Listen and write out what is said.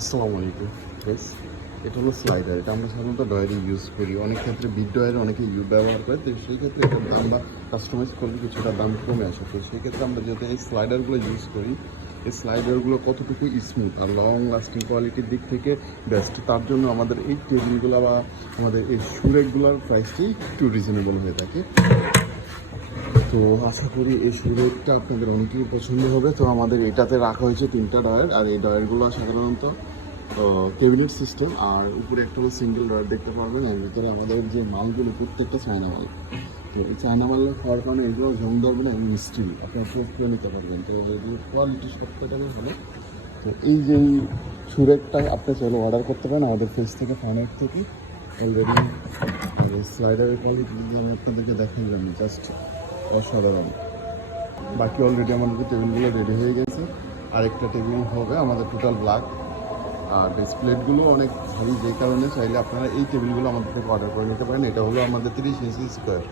আসসালামু আলাইকুম গাইস, এটা হলো স্লাইডার। এটা আমরা সাধারণত ডয়ারে ইউজ করি, অনেক ক্ষেত্রে বিগ ডয়ারে অনেকে ব্যবহার করে। তো সেই ক্ষেত্রে এটার দাম আমরা কাস্টমাইজ করলে কিছুটা দাম কমে আসে। তো সেই ক্ষেত্রে আমরা যেহেতু এই স্লাইডারগুলো ইউজ করি, এই স্লাইডারগুলো কতটুকু স্মুথ আর লং লাস্টিং কোয়ালিটির দিক থেকে বেস্ট, তার জন্য আমাদের এই টেবিলগুলো বা আমাদের এই সুরেকগুলোর প্রাইসটি একটু রিজনেবল হয়ে থাকে। তো আশা করি এই সুরেটটা আপনাদের অনেকেই পছন্দ হবে। তো আমাদের এটাতে রাখা হয়েছে 3টা ডয়ার, আর এই ডয়ারগুলো সাধারণত ক্যাবিনেট সিস্টেম, আর উপরে একটা হলো সিঙ্গেল ডয়ার দেখতে পারবেন। এর ভিতরে আমাদের যে মালগুলো প্রত্যেকটা চায়না মাল। তো এই চায়না মাল হওয়ার কারণে এগুলো জং ধরবে না, মিস্ত্রি আপনার প্রুফ করে নিতে পারবেন। তো এগুলো কোয়ালিটি সবটাই ভালো। তো এই যে সুরেটটা আপনি চাইলে অর্ডার করতে পারেন আমাদের ফেস থেকে, ফানেট থেকে। অলরেডি স্লাইডারের কোয়ালিটি যদি আমি আপনাদেরকে দেখাই যান, জাস্ট অসাধারণ। বাকি অলরেডি আমাদের টেবিলগুলো রেডি হয়ে গেছে, আরেকটা টেবিল হবে আমাদের টোটাল ব্ল্যাক। আর বেস প্লেটগুলো অনেক ভারী, যে কারণে চাইলে আপনারা এই টেবিলগুলো আমাদের থেকে অর্ডার করে নিতে পারেন। এটা হলো আমাদের 30 ইঞ্চি স্কোয়ার।